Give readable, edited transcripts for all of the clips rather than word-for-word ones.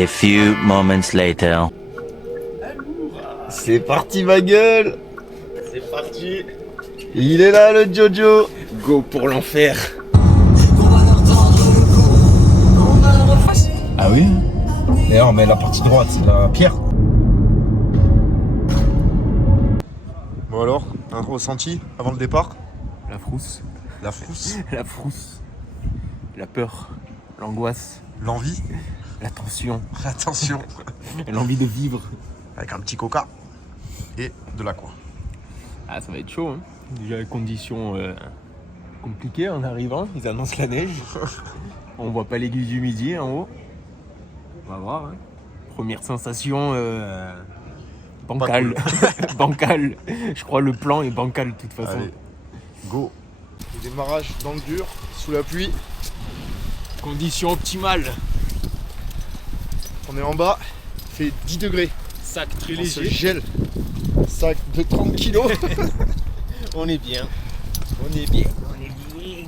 A few moments later. C'est parti ma gueule. C'est parti. Il est là le Jojo. Go pour l'enfer. Ah oui. D'ailleurs, mais la partie droite, c'est la pierre. Bon alors, un ressenti avant le départ? La frousse. La frousse, La frousse. La peur. L'angoisse. l'envie, La tension. l'attention, L'envie de vivre. avec un petit coca et de l'aqua. Ah, ça va être chaud, hein. Déjà, les conditions compliquées en arrivant. Ils annoncent la neige. On voit pas l'église du midi en haut. On va voir, hein. Première sensation bancale. Bancale. Je crois le plan est bancal de toute façon. Allez, go. Le démarrage dans le dur, sous la pluie. Conditions optimales. On est en bas, il fait 10 degrés. Sac très On se léger. gèle. Sac de 30 kilos. On est bien. On est bien. On est bien.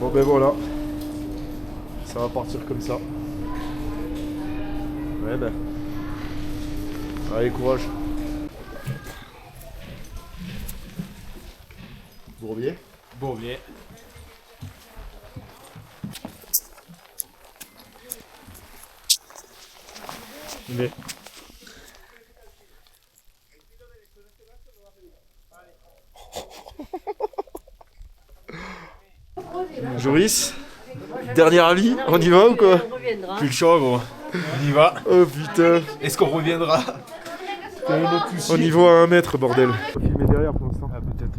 Bon ben voilà, ça va partir comme ça. Ouais ben, allez courage. Bourbier. Bourbier. Mais. Joris, dernier avis, on y va ou quoi? Plus le choix, gros. On y va. Oh putain, Est-ce qu'on reviendra? on y va à 1 mètre bordel. On va filmer derrière pour l'instant. Ah, peut-être.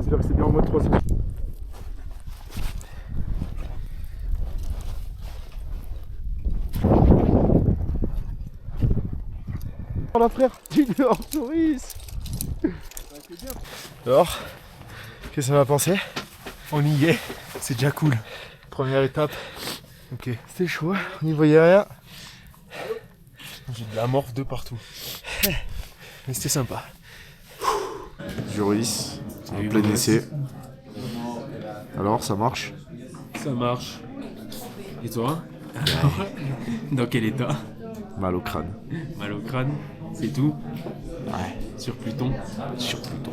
J'espère que c'est bien en mode 3. Voilà frère, tu dehors Joris. Alors, qu'est-ce que ça va penser? On y est. C'est déjà cool. Première étape. Ok. C'était chaud, on n'y voyait rien. J'ai de la morphe de partout. Mais c'était sympa. Joris, en Salut, plein Joris. essai. Alors, ça marche? Ça marche. Et toi? Dans quel état? Mal au crâne. Mal au crâne, c'est tout? Ouais. Sur Pluton? Sur Pluton.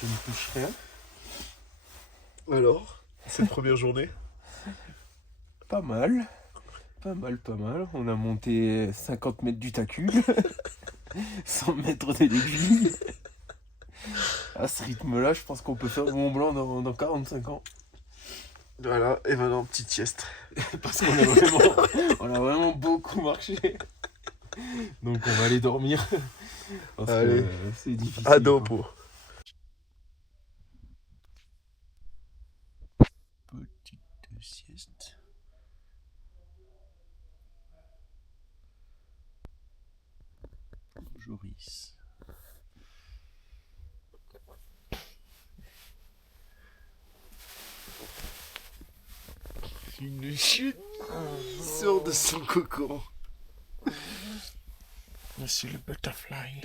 Je ne touche rien. Alors, cette première journée? Pas mal. Pas mal. On a monté 50 mètres du tacule. 100 mètres de l'aiguille. À ce rythme-là, je pense qu'on peut faire le Mont Blanc dans 45 ans. Voilà, et maintenant, petite sieste. Parce qu'on on a vraiment beaucoup marché. Donc on va aller dormir. Parce Allez. que c'est difficile. À dopo. Petite sieste. Joris. Une chute. Il sort de son cocon. C'est le butterfly.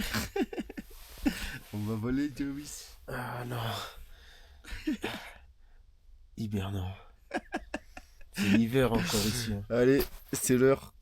On va voler, Jovis. Ah non. Hibernant. C'est l'hiver encore ici. Allez, c'est l'heure.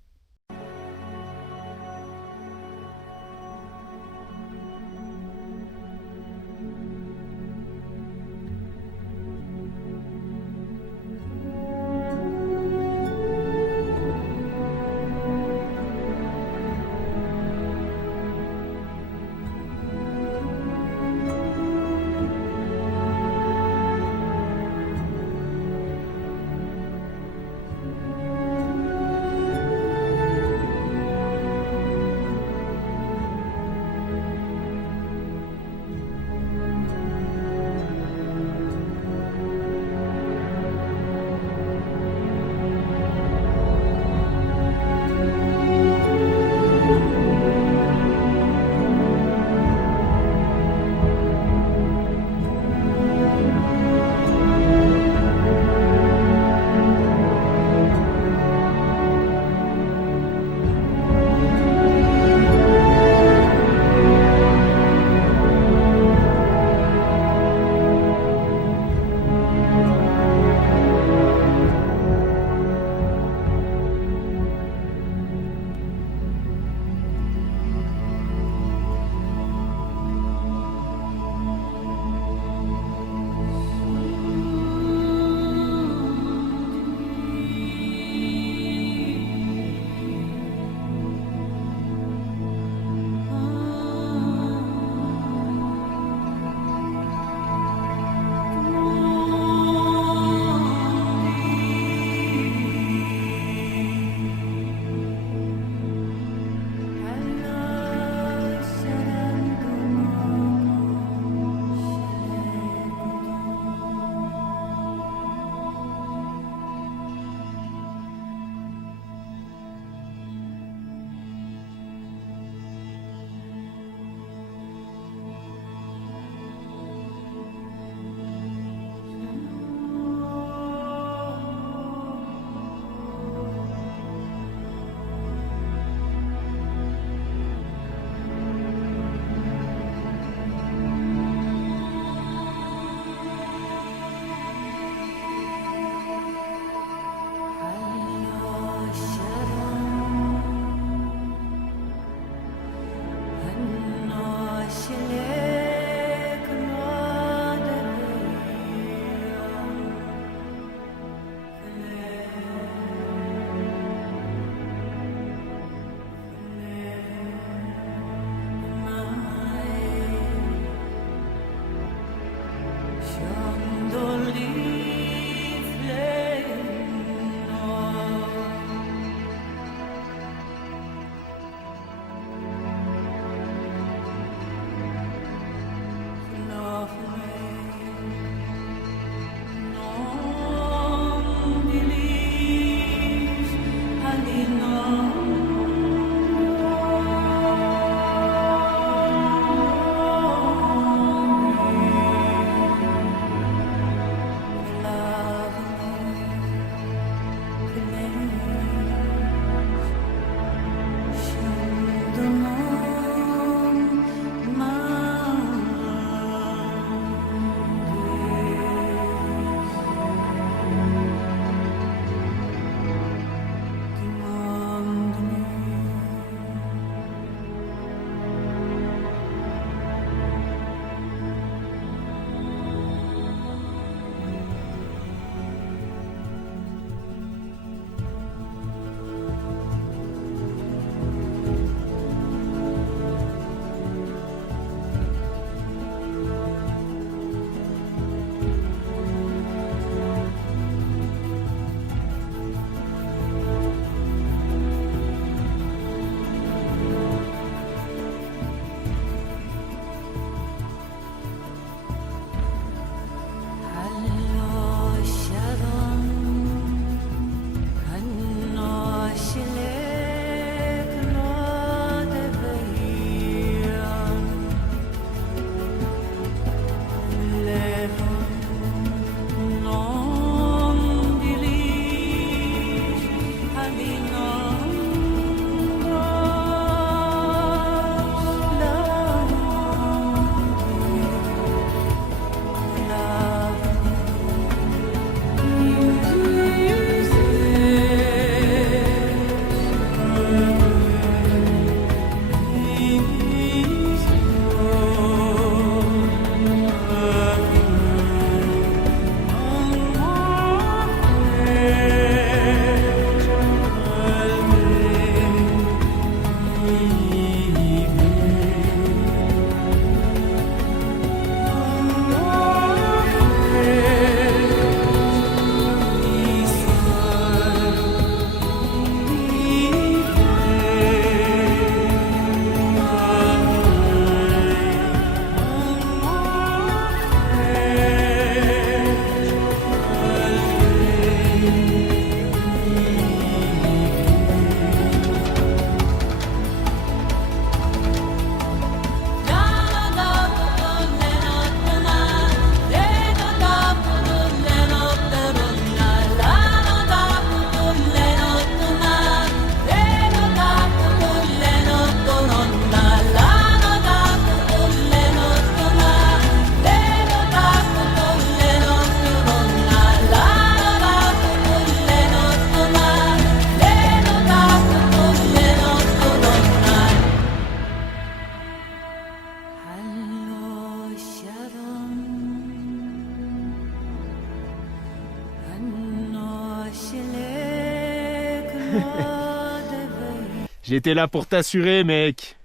J'étais là pour t'assurer, mec.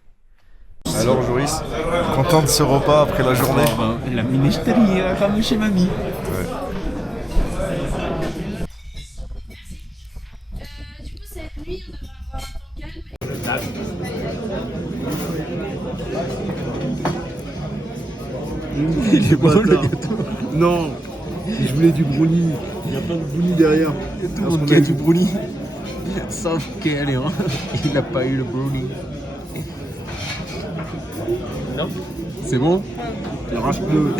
Alors Joris, content de ce repas après la journée? La minestrone comme chez mamie. Ouais. Du coup, cette nuit, on devrait avoir un temps calme. Il est bâtard. Non, je voulais du brownie. Il y a plein de brownie derrière. Tout le monde a du brownie. Sauf qu'Aléon, il n'a pas eu le brownie. Non? C'est bon? Arrache-le.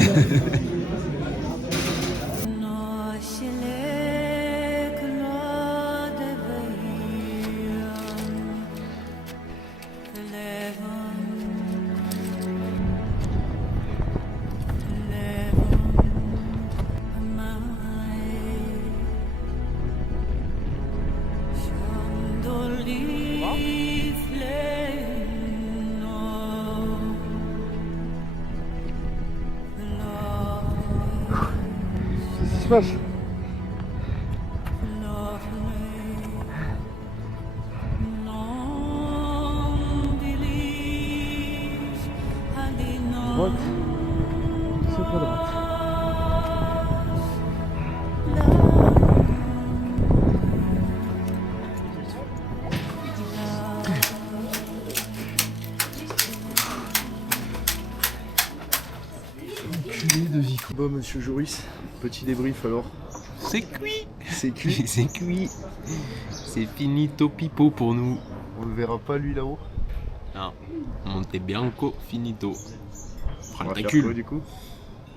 Qu'est-ce qui se passe? Droite. C'est pas droite. Enculé de vie. Bon, monsieur Joris, petit débrief alors. C'est cuit. C'est cuit. C'est cuit. C'est finito pipo pour nous. On le verra pas lui là-haut. Non. Monte bianco finito. Prends On le va faire tacule. quoi du coup?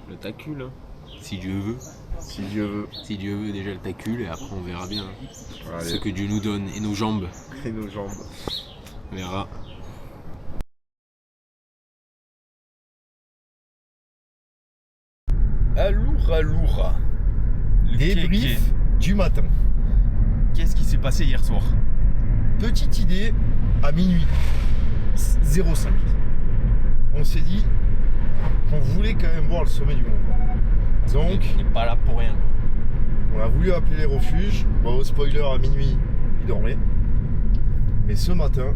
Le tacule, hein. Si Dieu veut. Si Dieu veut. Si Dieu veut déjà le tacule et après on verra bien. Allez. Ce que Dieu nous donne et nos jambes. Et nos jambes. On verra. Aloura. Débrief du matin. Qu'est-ce qui s'est passé hier soir? Petite idée à minuit 05. On s'est dit qu'on voulait quand même voir le sommet du monde. Donc, Il n'est pas là pour rien. on a voulu appeler les refuges. Bon, au spoiler, à minuit, ils dormaient. Mais ce matin,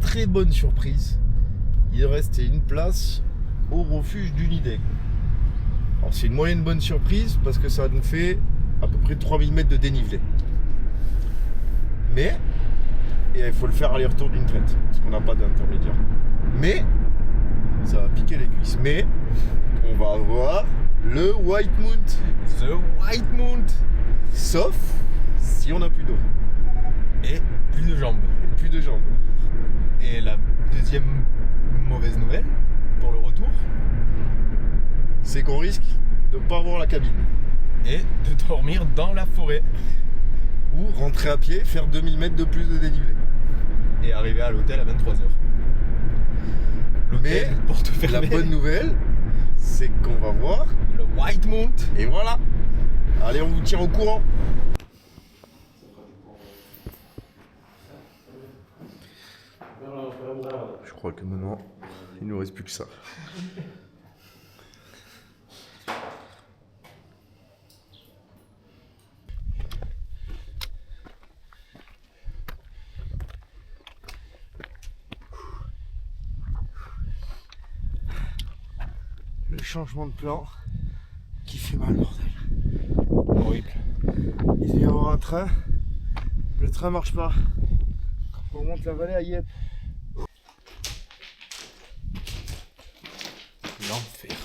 très bonne surprise, il restait une place au refuge du Nidec. Alors, c'est une moyenne bonne surprise parce que ça nous fait à peu près 3000 mètres de dénivelé. Mais, et il faut le faire aller-retour d'une traite parce qu'on n'a pas d'intermédiaire. Mais, ça va piquer les cuisses. Mais, on va avoir le White Mount. The White Mount. Sauf si on n'a plus d'eau Et plus de jambes. et plus de jambes. Et la deuxième mauvaise nouvelle pour le retour C'est qu'on risque de ne pas avoir la cabine. est de dormir dans la forêt Ou rentrer à pied, faire 2000 mètres de plus de dénivelé. et arriver à l'hôtel à 23h. Mais porte fermée. la bonne nouvelle, c'est qu'on va voir. Le White Mount. Et voilà. Allez, on vous tient au courant. Je crois que maintenant, il ne nous reste plus que ça. Le changement de plan qui fait mal, bordel. Horrible. Il devait y avoir un train. Le train marche pas. On monte la vallée à Yep. L'enfer.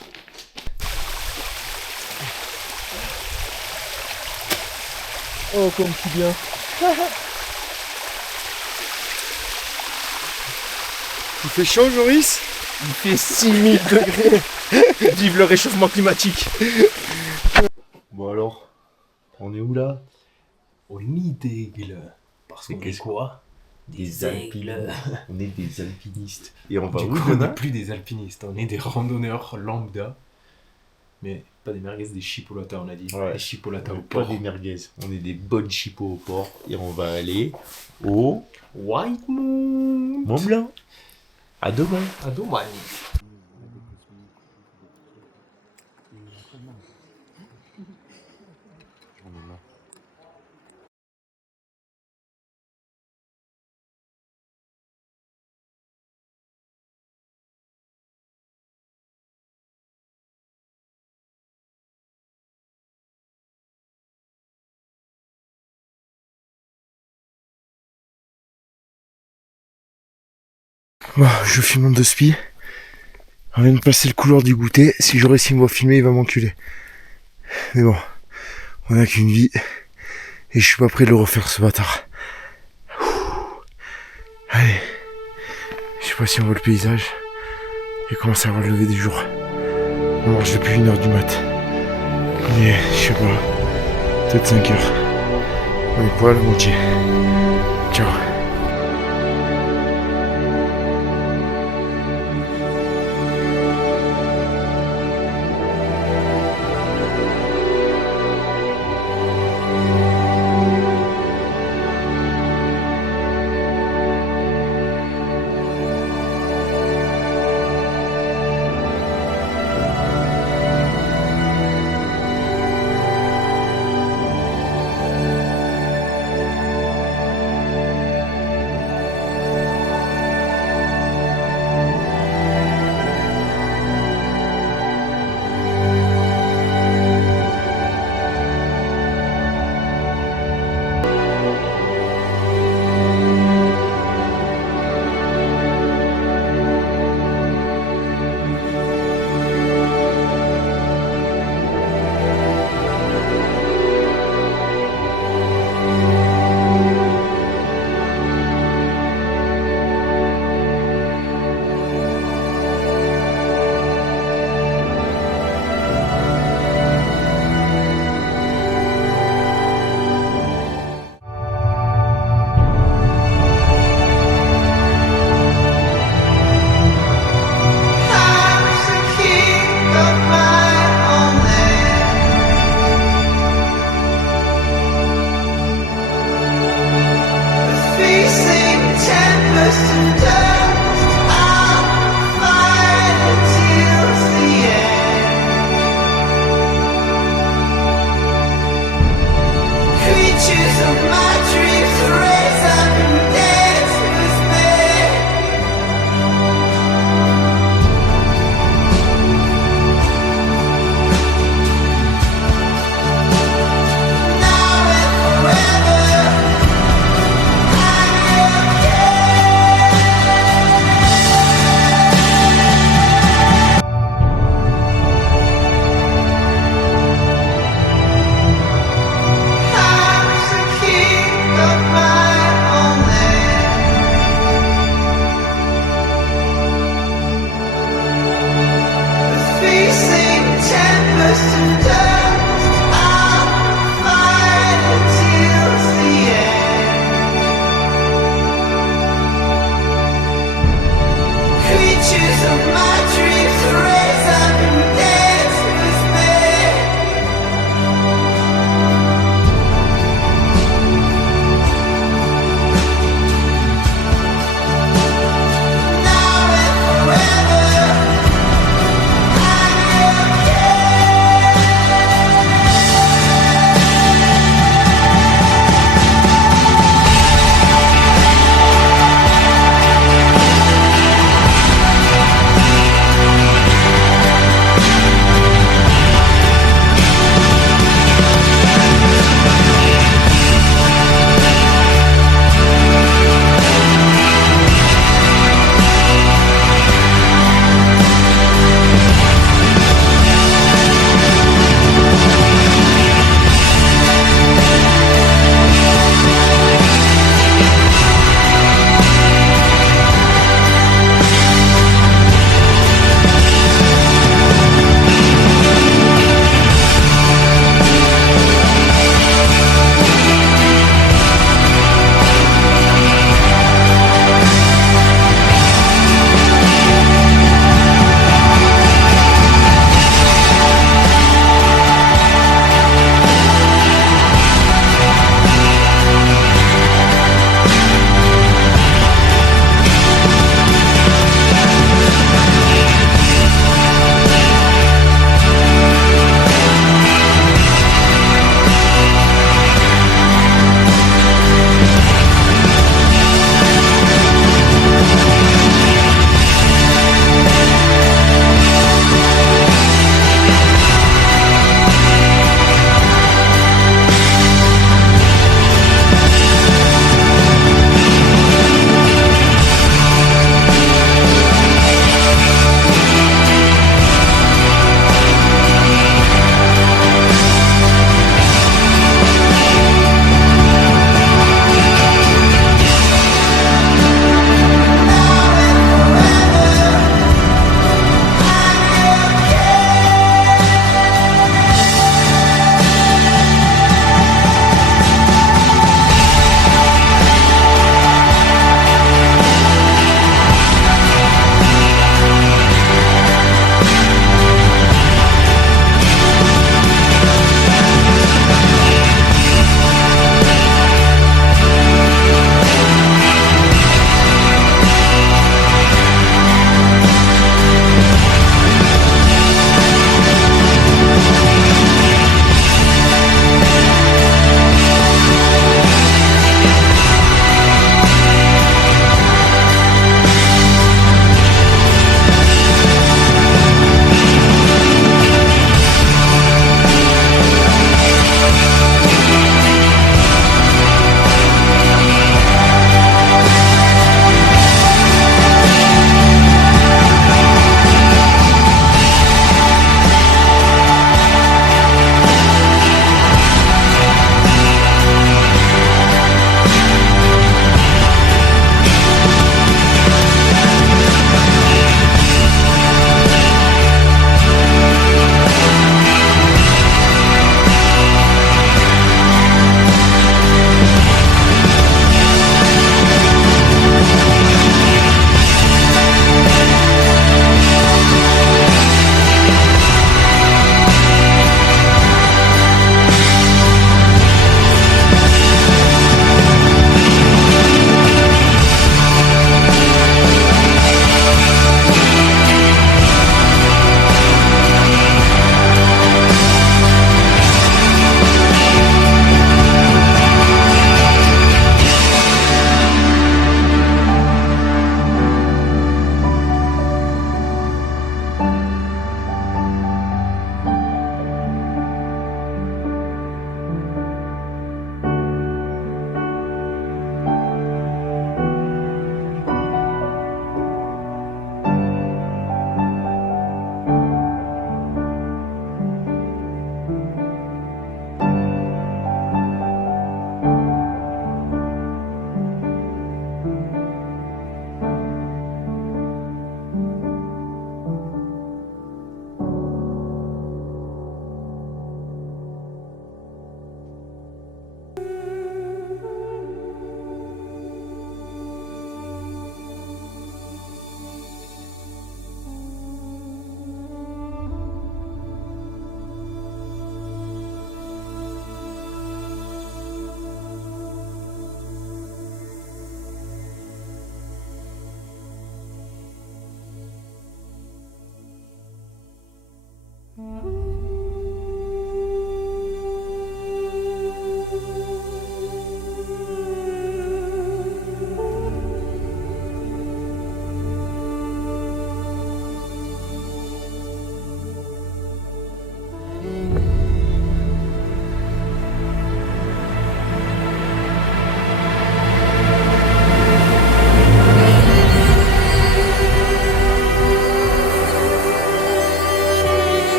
Oh, comme je suis bien. Il fait chaud, Joris? Il fait 6000 degrés. Vive le réchauffement climatique. Bon alors, on est où là? Au nid d'aigle. Parce qu'on est quoi? Des alpinistes. On est des alpinistes. Et on va Du où coup, on demain? n'est plus des alpinistes, on est des randonneurs lambda. Mais pas des merguez, des chipolatas, on a dit. Ouais. Des chipolatas au Pas porc. des merguez. On est des bonnes chipots au port. Et on va aller au White Moon. Mont Blanc. À demain. À demain. Bon, je filme de spi. On vient de passer le couloir du goûter. Si j'aurais réussi à me filmer, il va m'enculer. Mais bon, on a qu'une vie. Et je suis pas prêt de le refaire, ce bâtard. Allez. Je sais pas si on voit le paysage. Il commence à avoir le lever du jour. On marche depuis 1h du mat. Mais je sais pas. Peut-être 5h. On est pas à la moitié. Ciao.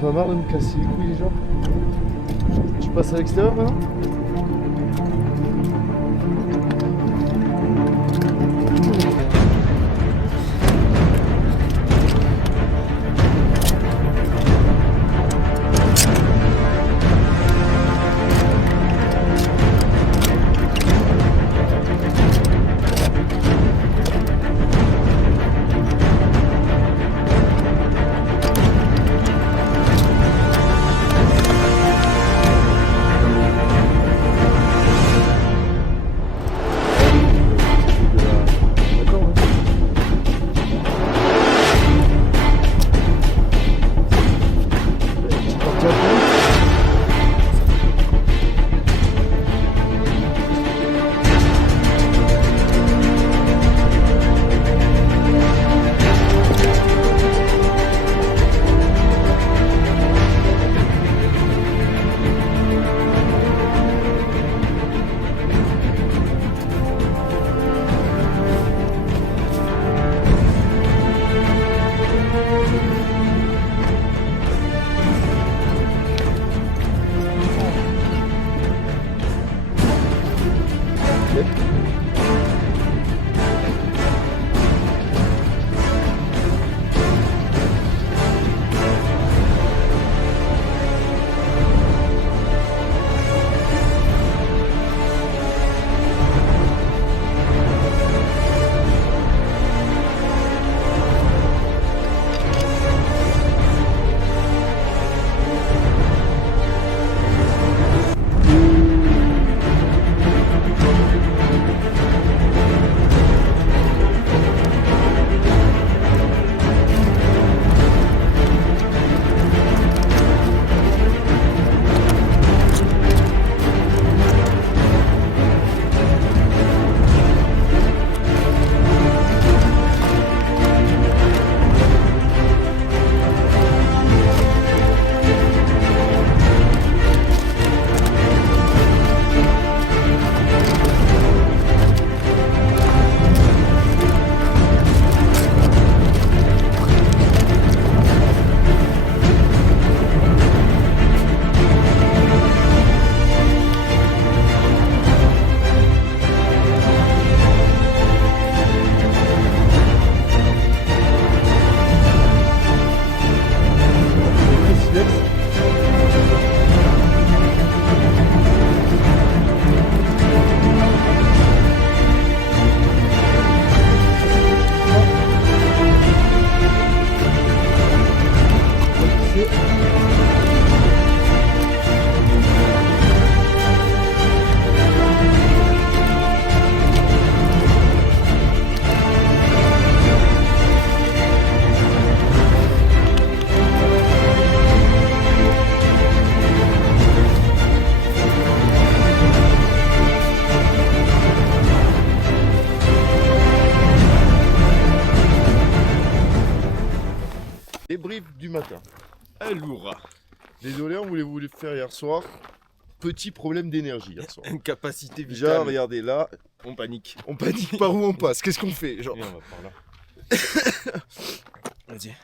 pas marre de me casser les couilles, les gens. Tu passes à l'extérieur maintenant? Débrief du matin. Aloura. Désolé, on voulait vous le faire hier soir. Petit problème d'énergie hier soir. Incapacité vitale. Déjà, regardez là, On panique. on panique par où on passe. Qu'est-ce qu'on fait genre? Viens, on va par là. Vas-y.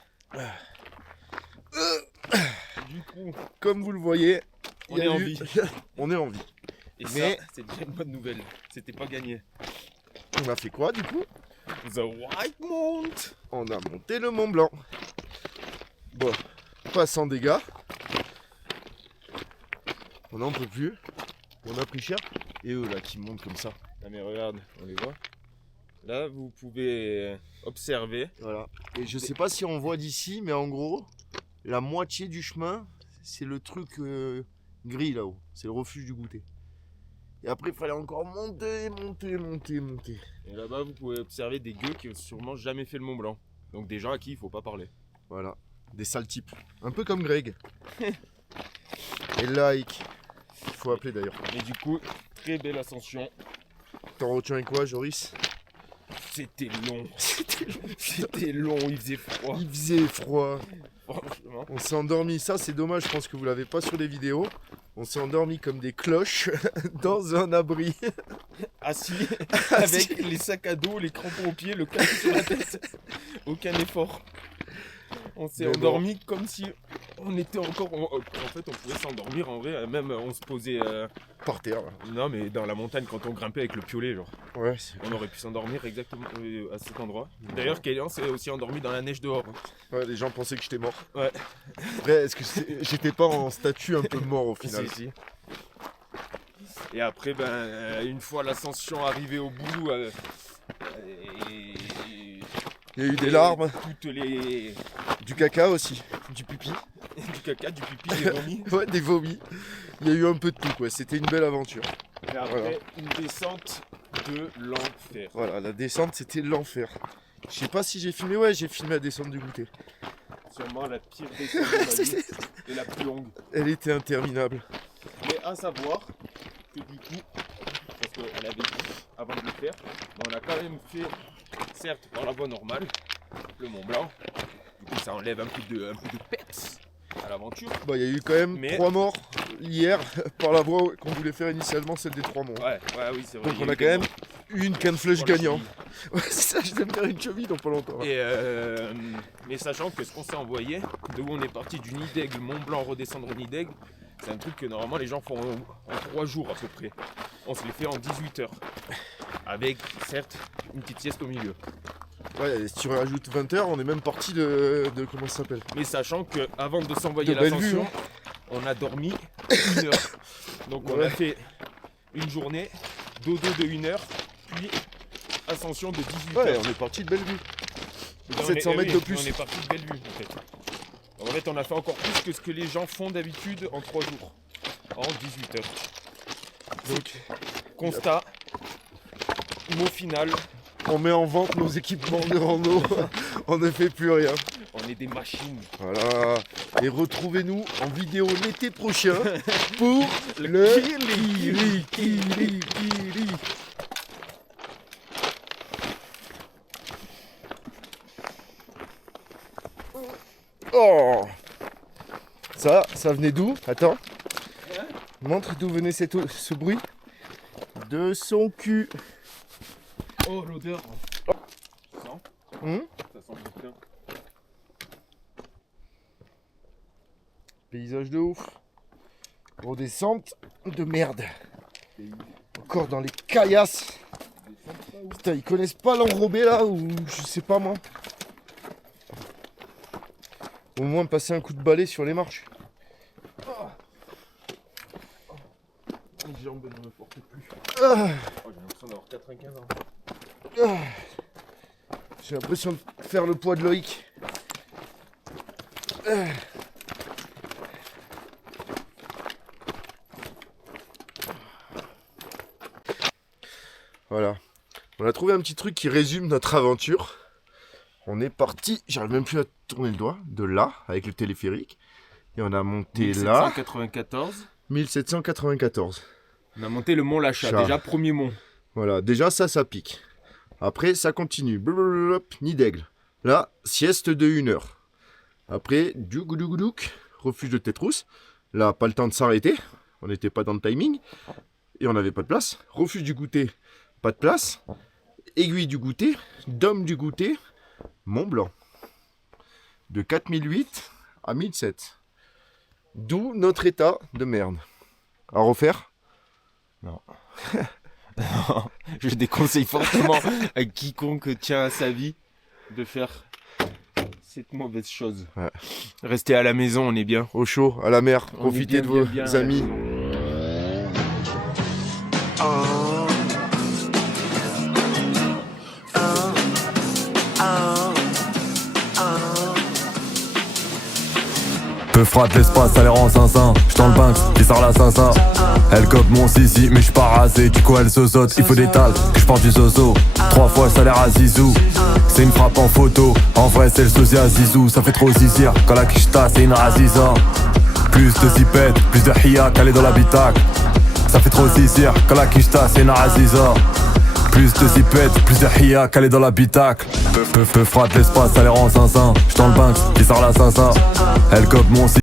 Du coup, comme vous le voyez, On il y a est en eu- vie. on est en vie. Et Mais- ça, c'est déjà une bonne nouvelle. C'était pas gagné. On a fait quoi du coup? The White Mount. On a monté le Mont Blanc. Bon, pas sans dégâts. On n'en peut plus. On a pris cher. Et eux là qui montent comme ça. Ah mais regarde, on les voit. Là, vous pouvez observer. Voilà. Et je sais pas si on voit d'ici, mais en gros, la moitié du chemin, c'est le truc gris là-haut. C'est le refuge du goûter. Et après, il fallait encore monter. Et là-bas, vous pouvez observer des gueux qui ont sûrement jamais fait le Mont Blanc. Donc des gens à qui il faut pas parler. Voilà. Des sales types. Un peu comme Greg. Et like. Faut appeler d'ailleurs. Et du coup, très belle ascension. T'en retiens quoi, Joris? C'était long. C'était long, il faisait froid. Il faisait froid. Franchement. On s'est endormi. Ça, c'est dommage. Je pense que vous l'avez pas sur les vidéos. On s'est endormi comme des cloches dans un abri. Assis, avec les sacs à dos, les crampons aux pieds, le casque sur la tête. Aucun effort. On s'est Mais endormi comme si On était encore. En fait, on pouvait s'endormir en vrai. Même on se posait. Par terre. Non, mais dans la montagne, quand on grimpait avec le piolet, genre. Ouais. On aurait pu s'endormir exactement à cet endroit. D'ailleurs, Kélian s'est aussi endormi dans la neige dehors. Ouais, les gens pensaient que j'étais mort. Ouais. Après, est-ce que j'étais pas en statut un peu mort au final? Si. Et après, une fois l'ascension arrivée au bout, Il y a eu des larmes, toutes les du caca aussi, du pipi. du caca, du pipi, des vomis. Ouais, des vomis. Il y a eu un peu de tout, quoi. C'était une belle aventure. Et après, une descente de l'enfer. Voilà, la descente, c'était l'enfer. Je sais pas si j'ai filmé, ouais, j'ai filmé la descente du goûter. Sûrement la pire descente de ma vie et la plus longue. Elle était interminable. Mais à savoir que du coup, parce qu'on avait dit avant de le faire, on a quand même fait, certes dans la voie normale, le Mont Blanc. Du coup, ça enlève un peu de peps à l'aventure. Bah, il y a eu quand même 3 morts hier par la voie qu'on voulait faire initialement, celle des 3 morts. Ouais, oui, c'est vrai. Donc on a quand même eu une canne flush gagnant. Ouais, c'est ça, je vais me faire une cheville dans pas longtemps. Et mais sachant que ce qu'on s'est envoyé, de où on est parti du Nid d'Aigle, Mont Blanc, redescendre au Nid d'Aigle, c'est un truc que normalement les gens font en 3 jours à peu près. On se les fait en 18 heures. Avec, certes, une petite sieste au milieu. Ouais, si tu rajoutes 20 heures, on est même parti de comment ça s'appelle? Mais sachant qu'avant de s'envoyer de l'ascension, Bellevue, on a dormi 1 heure. Donc on a fait une journée, dodo de 1 heure, puis ascension de 18 ouais, heures. on est parti de Bellevue. Et 700 mètres de plus. On est parti de Bellevue en fait. En fait, on a fait encore plus que ce que les gens font d'habitude en 3 jours. En 18 heures. Donc, constat, mot final, On met en vente nos équipements de rando. On ne fait plus rien. on est des machines. Voilà. Et retrouvez-nous en vidéo l'été prochain pour le Kili. Oh, ça venait d'où? Attends. Montre d'où venait ce bruit. De son cul. Oh, l'odeur. Non, ça sent bien. Paysage de ouf. Redescente de merde. Encore dans les caillasses. Putain, ils connaissent pas l'enrobé là, ou je sais pas moi. Au moins passer un coup de balai sur les marches. Les jambes ne me portent plus. Ah, Oh, j'ai l'impression d'avoir 95 ans. ah. J'ai l'impression de faire le poids de Loïc. Ah. Voilà. On a trouvé un petit truc qui résume notre aventure. On est parti, j'arrive même plus à tourner le doigt, de là, avec le téléphérique. Et on a monté là. 1794. 1794. On a monté le mont Lachat, déjà premier mont. Voilà, déjà ça pique. Après, ça continue. Blablabla, Nid d'Aigle. Là, sieste de 1 heure. Après, du goudougoudouc, refuge de Tétrousse. Là, pas le temps de s'arrêter. On n'était pas dans le timing. Et on n'avait pas de place. Refuge du goûter, pas de place. Aiguille du goûter, dôme du goûter, Mont Blanc. De 4008 à 1007. D'où notre état de merde. À refaire? Non. Je déconseille fortement à quiconque tient à sa vie de faire cette mauvaise chose. Ouais. Restez à la maison, on est bien. Au chaud, à la mer, On est profitez bien, de vos bien à la amis. maison. Peu frotte l'espace, ça les rend sincins. J'tends le Banks, qui sort la 500. Elle cope mon sissi, mais j'suis pas rasé. Du coup elle se saute, il faut des tales, que j'porte du zozo. 3 fois le salaire à Zizou. C'est une frappe en photo. En vrai c'est le sosie à Zizou. Ça fait trop zizir, quand la kishta c'est une raziza. Plus de zipette, plus de hiya calé dans l'habitacle. Ça fait trop zizir, quand la kishta c'est une raziza. Plus de zipette, plus de hiya calé dans l'habitacle. Peu frotte l'espace, ça les rend sincins. J'tends le Banks, qui sort la 500. Elle cope mon sissi.